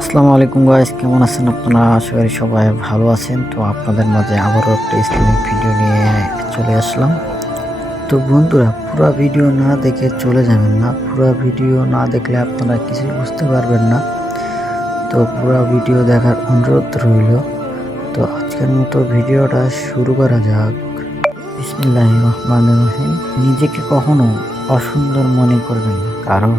আসসালামু আলাইকুম গাইস কেমন আছেন আপনারা? আশা করি সবাই ভালো আছেন। তো আপনাদের মাঝে আবারও একটা ইসলামিক ভিডিও নিয়ে চলে আসলাম। তো বন্ধুরা, পুরো ভিডিও না দেখে চলে যাবেন না। পুরো ভিডিও না দেখলে আপনারা কিছুই বুঝতে পারবেন না। তো পুরো ভিডিও দেখার অনুরোধ রইল। তো আজকের মতো ভিডিওটা শুরু করা যাক। বিসমিল্লাহ রহমান রহিম। নিজেকে কখনো অসুন্দর মনে করবেন না। কারণ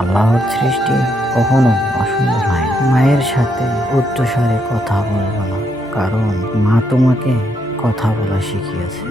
আল্লাহর সৃষ্টি কখনো অসুন্দর হয়। মায়ের সাথে উচ্চস্বরে কথা বলব না, কারণ মা তোমাকে কথা বলা শিখিয়েছে